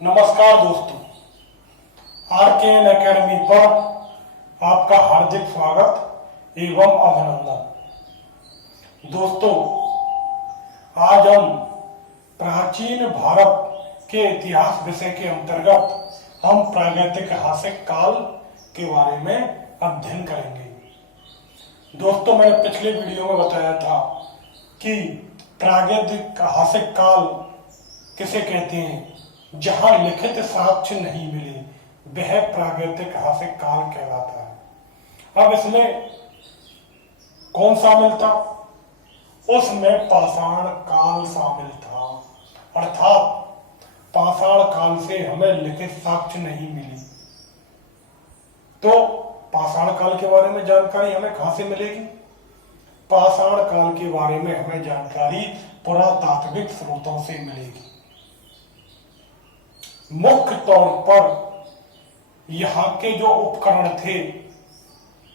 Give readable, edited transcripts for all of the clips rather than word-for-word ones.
नमस्कार दोस्तों, आरकेएन एकेडमी पर आपका हार्दिक स्वागत एवं अभिनंदन। दोस्तों, आज हम प्राचीन भारत के इतिहास विषय के अंतर्गत हम प्रागैतिहासिक काल के बारे में अध्ययन करेंगे। दोस्तों, मैंने पिछले वीडियो में बताया था कि प्रागैतिहासिक काल किसे कहते हैं। जहां लिखित साक्ष्य नहीं मिले वह प्रागैतिहासिक काल कहलाता है। अब इसमें कौन शामिल था? उसमें पाषाण काल शामिल था, अर्थात पाषाण काल से हमें लिखित साक्ष्य नहीं मिली। तो पाषाण काल के बारे में जानकारी हमें कहां से मिलेगी? पाषाण काल के बारे में हमें जानकारी पुरातात्विक स्रोतों से मिलेगी। मुख्य तौर पर यहाँ के जो उपकरण थे,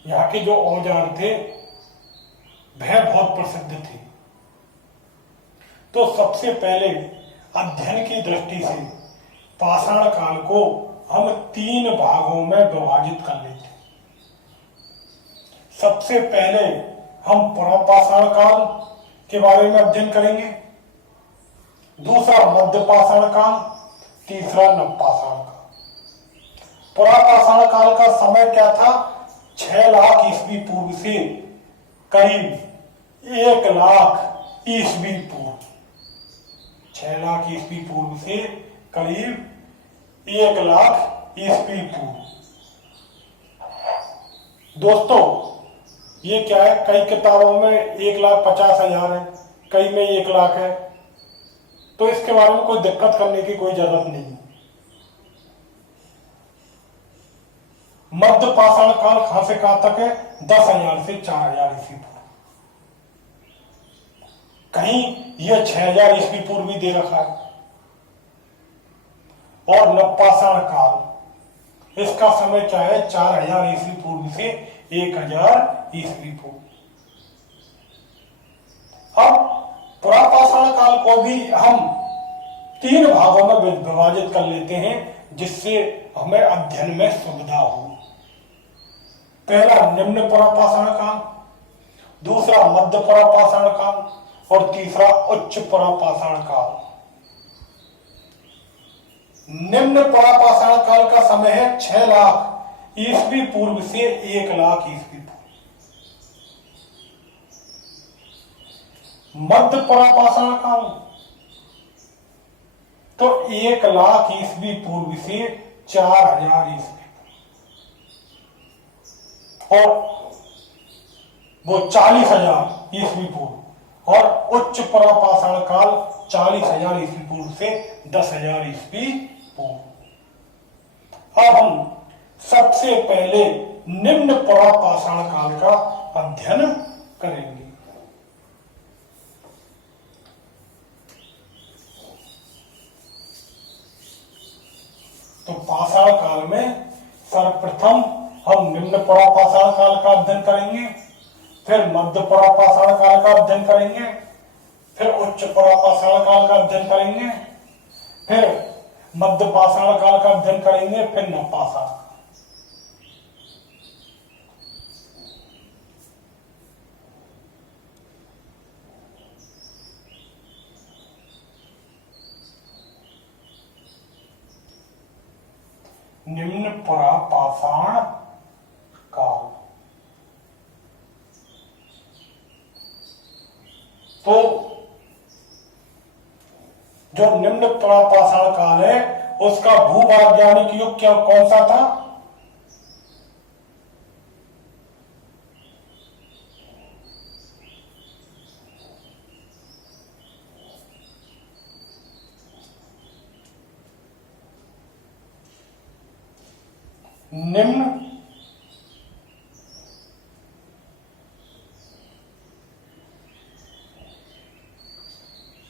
यहाँ के जो औजार थे, वह बहुत प्रसिद्ध थे। तो सबसे पहले अध्ययन की दृष्टि से पाषाण काल को हम 3 भागों में विभाजित कर लेते हैं। सबसे पहले हम पुरापाषाण काल के बारे में अध्ययन करेंगे, दूसरा मध्य पाषाण काल, तीसरा नवपाषाण काल। पुरापाषाण काल का समय क्या था? 6 लाख ईस्वी पूर्व से करीब 1 लाख ईस्वी पूर्व। 6 लाख ईस्वी पूर्व से करीब 1 लाख ईस्वी पूर्व। दोस्तों, ये क्या है? कई किताबों में 1,50,000 है, कई में 1 लाख है। तो इसके बारे में कोई दिक्कत करने की कोई जरूरत नहीं। मध्य पाषाण काल कहां से कहां तक है? 10,000 से 4,000 ईस्वी पूर्व। कहीं यह 6,000 ईस्वी पूर्व भी दे रखा है। और नवपाषाण काल, इसका समय क्या है? 4,000 ईस्वी पूर्व से 1,000 ईस्वी पूर्व। अब पुरापाषाण काल को भी हम 3 भागों में विभाजित कर लेते हैं, जिससे हमें अध्ययन में सुविधा हो। पहला निम्न पुरापाषाण काल, दूसरा मध्य पुरापाषाण काल और तीसरा उच्च पुरापाषाण काल। निम्न पुरापाषाण काल का समय है 6 लाख ईस्वी पूर्व से 1 लाख ईस्वी पूर्व। मध्य पुरापाषाण काल तो 1 लाख ईस्वी पूर्व से 4,000 ईस्वी पूर्व, और वो 40,000 ईस्वी पूर्व। और उच्च पुरापाषाण काल 40,000 ईस्वी पूर्व से 10,000 ईस्वी पूर्व। अब हम सबसे पहले निम्न पुरापाषाण काल का अध्ययन करेंगे। तो पाषाण काल में सर्वप्रथम हम निम्न पुरापाषाण काल का अध्ययन करेंगे, फिर मध्य पुरापाषाण काल का अध्ययन करेंगे, फिर उच्च पुरापाषाण काल का अध्ययन करेंगे, फिर मध्य पाषाण काल का अध्ययन करेंगे, फिर नवपाषाण। निम्न पुरापाषाण काल तो जो निम्न पुरापाषाण काल है उसका भूवैज्ञानिक युग क्या कौन सा था? निम्न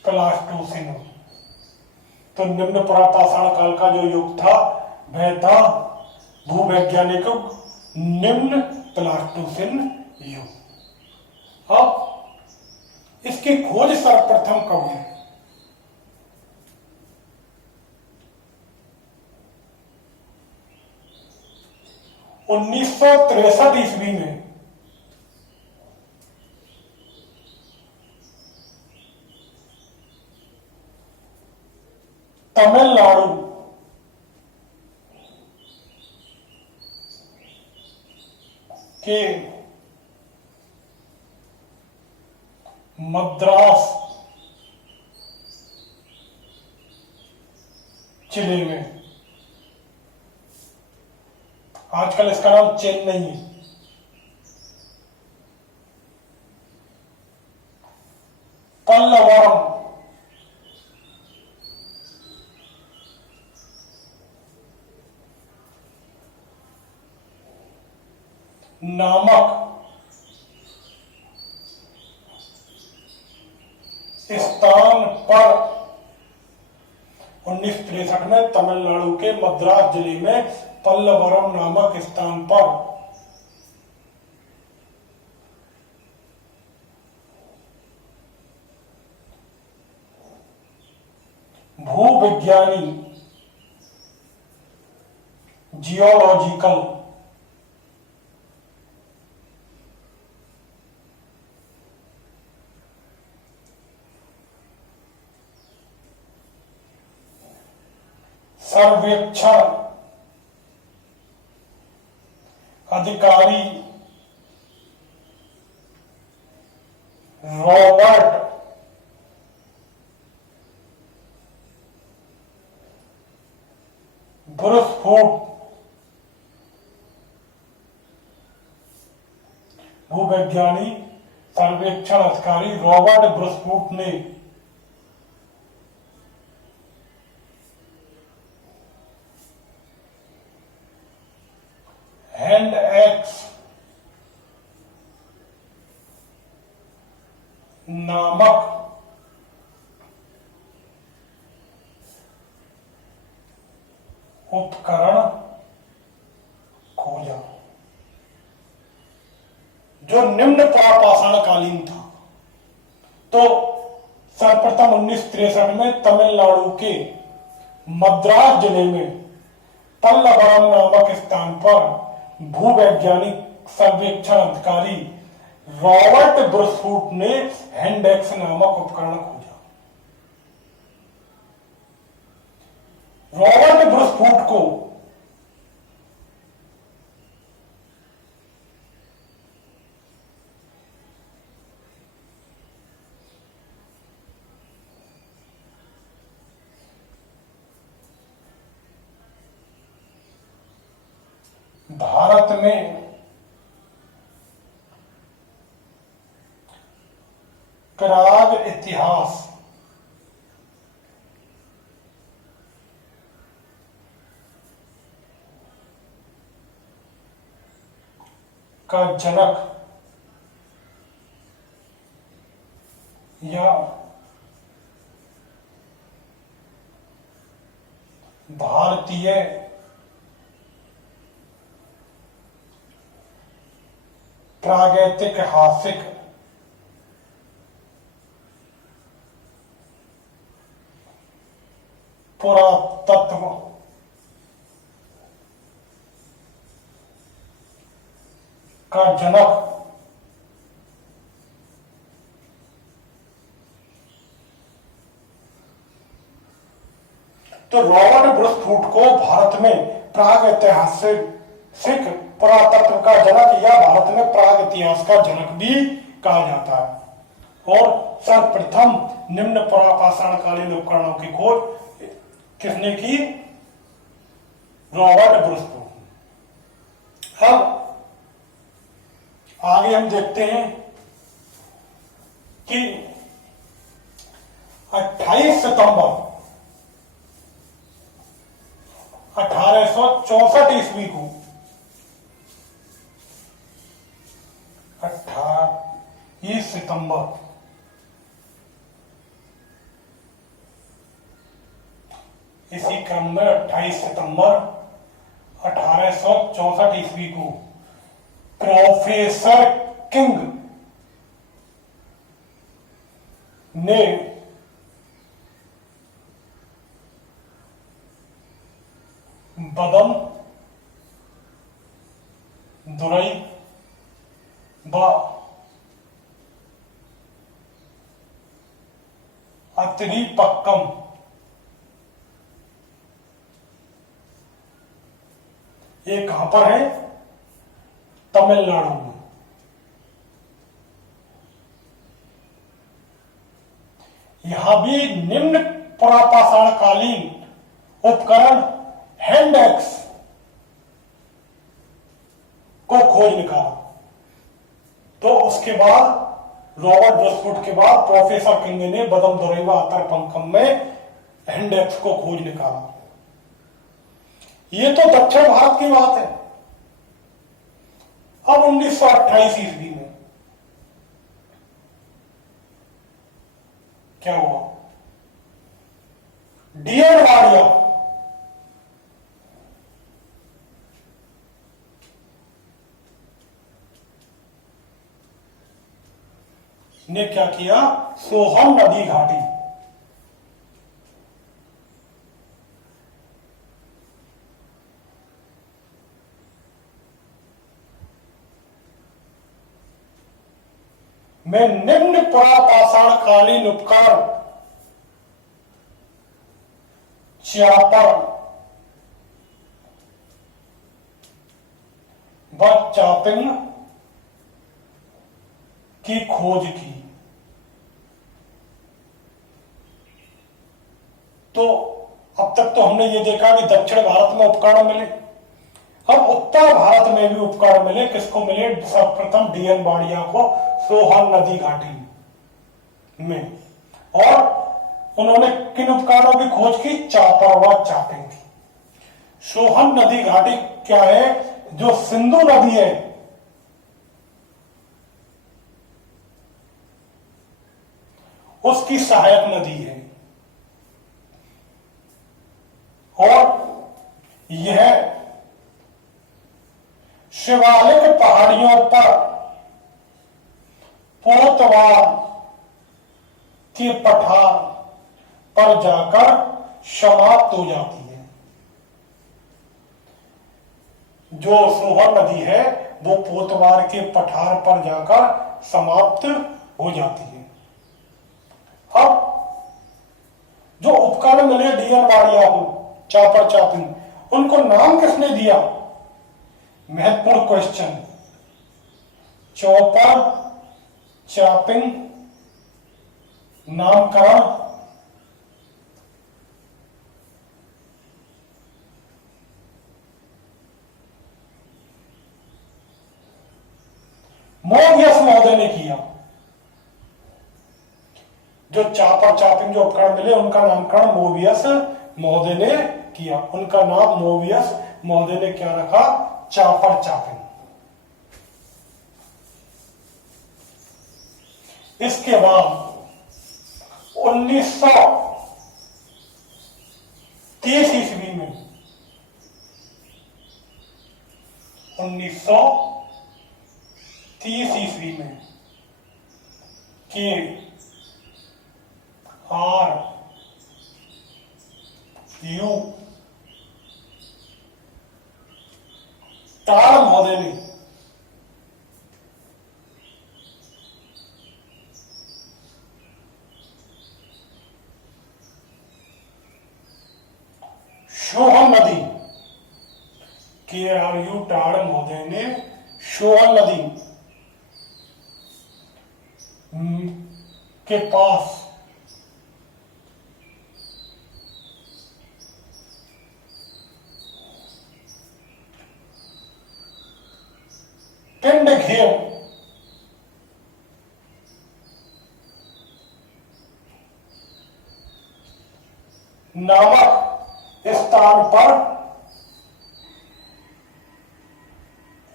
प्लास्टोसिन। तो निम्न पुरापाषाण काल का जो युग था वह था भूवैज्ञानिक युग, निम्न प्लास्टोसिन युग। अब इसकी खोज सर्वप्रथम कब हुई? 1963 ईस्वी में तमिलनाडु के मद्रास जिले में, आजकल इसका नाम चेन्नई है, पल्लवरम नामक स्थान पर 1963 में तमिलनाडु के मद्रास जिले में पल्लवरम नामक स्थान पर भूविज्ञानी जियोलॉजिकल सर्वेक्षण अधिकारी रॉबर्ट ब्रूसफूट भूवैज्ञानी सर्वेक्षण अधिकारी रॉबर्ट ब्रूसफूट ने हैंड एक्स नामक उपकरण खोजा जो निम्न पाषाणकालीन था। तो सर्वप्रथम 1963 में तमिलनाडु के मद्रास जिले में पल्लवरम नामक स्थान पर भूवैज्ञानिक सर्वेक्षण अधिकारी रॉबर्ट ब्रूसफूट ने हैंडेक्स नामक उपकरण खोजा। रॉबर्ट ब्रूसफूट को भारत में प्राग इतिहास का जनक या भारतीय प्रागैतिहासिक पुरातत्व का जनक तो रॉबर्ट ब्रूसफूट को भारत में प्रागैतिहासिक पुरातत्व का जनक या भारत में प्राग इतिहास का जनक भी कहा जाता है। और सर्वप्रथम निम्न पाषाणकालीन उपकरणों की खोज किसने की? रॉबर्ट ब्रूसफूट। अब आगे हम देखते हैं कि 28 सितंबर 1864 ईस्वी को 28 सितंबर इसी क्रम में 28 सितंबर 1864 ईस्वी को प्रोफेसर किंग ने बदम अतिरिपक्कम, ये कहां पर है? तमिलनाडु में। यहां भी निम्न पुरापाषाणकालीन उपकरण हैंड एक्स को खोज निकाला। तो उसके बाद रॉबर्ट ब्रसफुट के बाद प्रोफेसर किंग ने बदम दुरैवा अतरपंकम में हैंड एक्स को खोज निकाला। ये तो दक्षिण भारत की बात है। अब 1928 ईस्वी में क्या हुआ? डीएन वाडिया ने क्या किया? सोहन नदी घाटी में निम्न पुरापाषाणकालीन उपकरण च्यापर व चापिंग की खोज की। तो अब तक तो हमने ये देखा कि दक्षिण भारत में उपकरण मिले, अब उत्तर भारत में भी उपकरण मिले। किसको मिले? सर्वप्रथम डीएन वाडिया को सोहन नदी घाटी में। और उन्होंने किन उपकरणों की खोज की? चापर व चापिंग की। सोहन नदी घाटी क्या है? जो सिंधु नदी है उसकी सहायक नदी है, और यह शिवालिक पहाड़ियों पर पोतवार के पठार पर जाकर समाप्त हो जाती है। जो सोहन नदी है वो पोतवार के पठार पर जाकर समाप्त हो जाती है। अब जो उपकरण मिले डीएन वाडिया को, चापर चापिंग, उनको नाम किसने दिया? महत्वपूर्ण क्वेश्चन। चौपर चापिंग नामकरण मोवियस महोदय ने किया। जो चापर चापिंग जो उपकरण मिले उनका नामकरण मोवियस महोदय ने किया। उनका नाम मोवियस महोदय ने क्या रखा? चापर चापिंग। इसके बाद 1930 ईस्वी में 1930 ईस्वी में के आर यू टार महोदय ने सोहन नदी, KRU टाड़ महोदय ने सोहन नदी के पास पिंडघेव नामक स्थान पर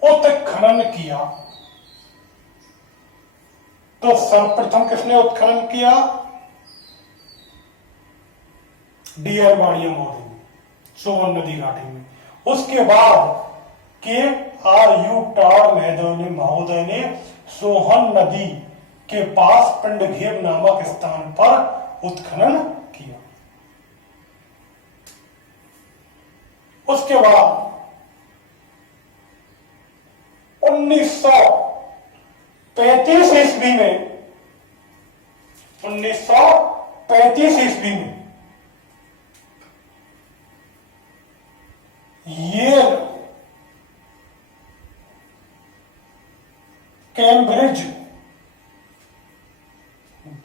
उत्खनन किया। तो सर्वप्रथम किसने उत्खनन किया? डीएन वाडिया महोदय ने सोहन नदी घाटी में। उसके बाद KRU टाड़ महोदय ने सोहन नदी के पास पिंडघेव नामक स्थान पर उत्खनन किया। उसके बाद 1935 ईस्वी में 1935 1935 ईस्वी में ये कैम्ब्रिज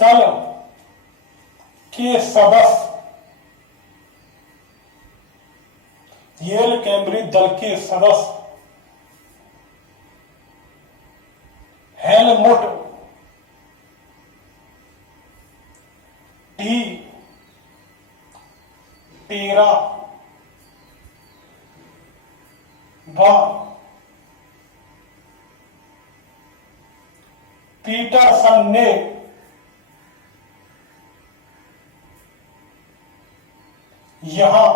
दल के सदस्य येल कैम्ब्रिज दल के सदस्य हेलमुट टी टेरा व पीटरसन ने यहां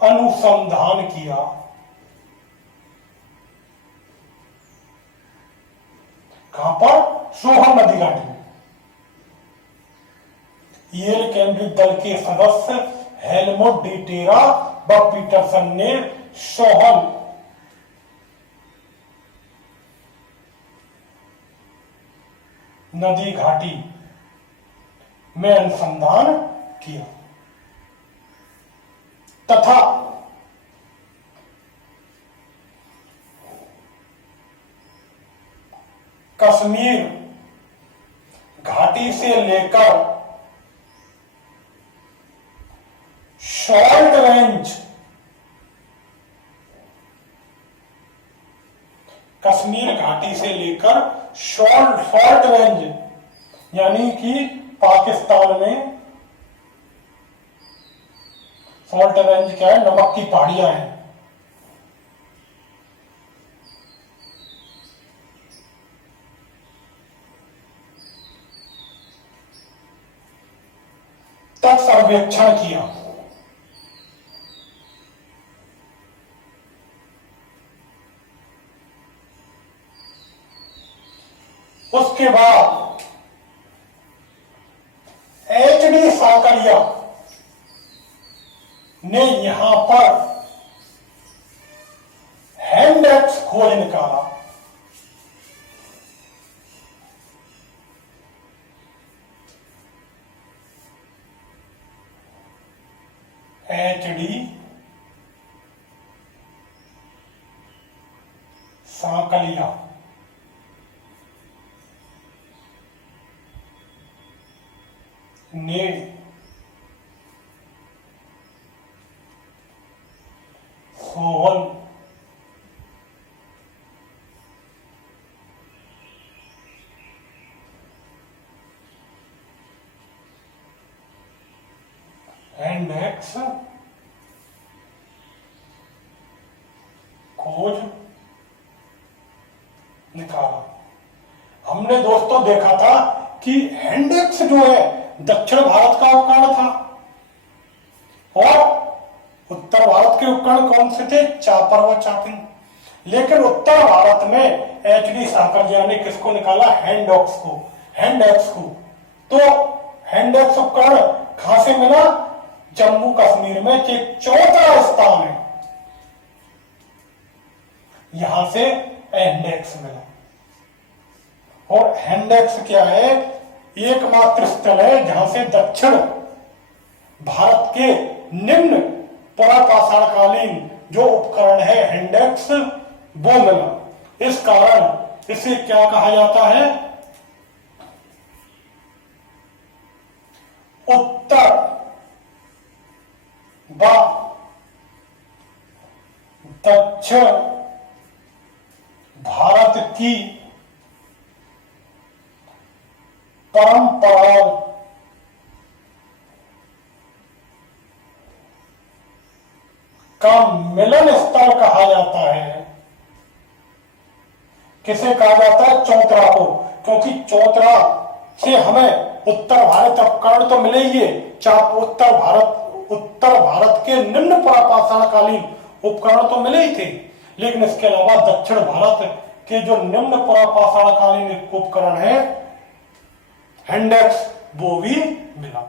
अनुसंधान किया। कहां पर? सोहन नदी घाटी में। येल कैम्ब्रिज दल के सदस्य हेलमुट डी टेरा व पीटरसन ने सोहन नदी घाटी में अनुसंधान किया तथा कश्मीर घाटी से लेकर शॉर्ट रेंज, कश्मीर घाटी से लेकर शॉर्ट रेंज यानी कि पाकिस्तान में शॉर्ट रेंज क्या है? नमक की पहाड़ियां हैं। तक सर्वेक्षण किया। उसके बाद एच.डी. साकरिया ने यहां पर हैंडेक्स खोज निकाला। एच.डी. साकलिया ने सोहन हैंडेक्स खोज निकाला। हमने दोस्तों देखा था कि हैंडेक्स जो है दक्षिण भारत का उपकरण था और उत्तर भारत के उपकरण कौन से थे? चापर व चाकिन। लेकिन उत्तर भारत में एच.डी. साकरिया ने किसको निकाला? हैंडेक्स को। तो हैंडेक्स उपकरण कहां से मिला? जम्मू कश्मीर में चौथा स्थान है, यहां से हैंडेक्स मिला। और हैंडेक्स क्या है? एकमात्र स्थल है जहां से दक्षिण भारत के निम्न पुरापाषाणकालीन जो उपकरण है हैंडेक्स वो मिला। इस कारण इसे क्या कहा जाता है? उत्तर व दक्षिण भारत की परंपरा का मिलन स्थल कहा जाता है। किसे कहा जाता है? चौतरा को। क्योंकि चौतरा से हमें उत्तर भारत उपकरण तो मिले ही है, उत्तर भारत के निम्न पुरापाषाणकालीन उपकरण तो मिले ही थे, लेकिन इसके अलावा दक्षिण भारत के जो निम्न पुरापाषाणकालीन उपकरण है हैंडेक्स वो भी मिला।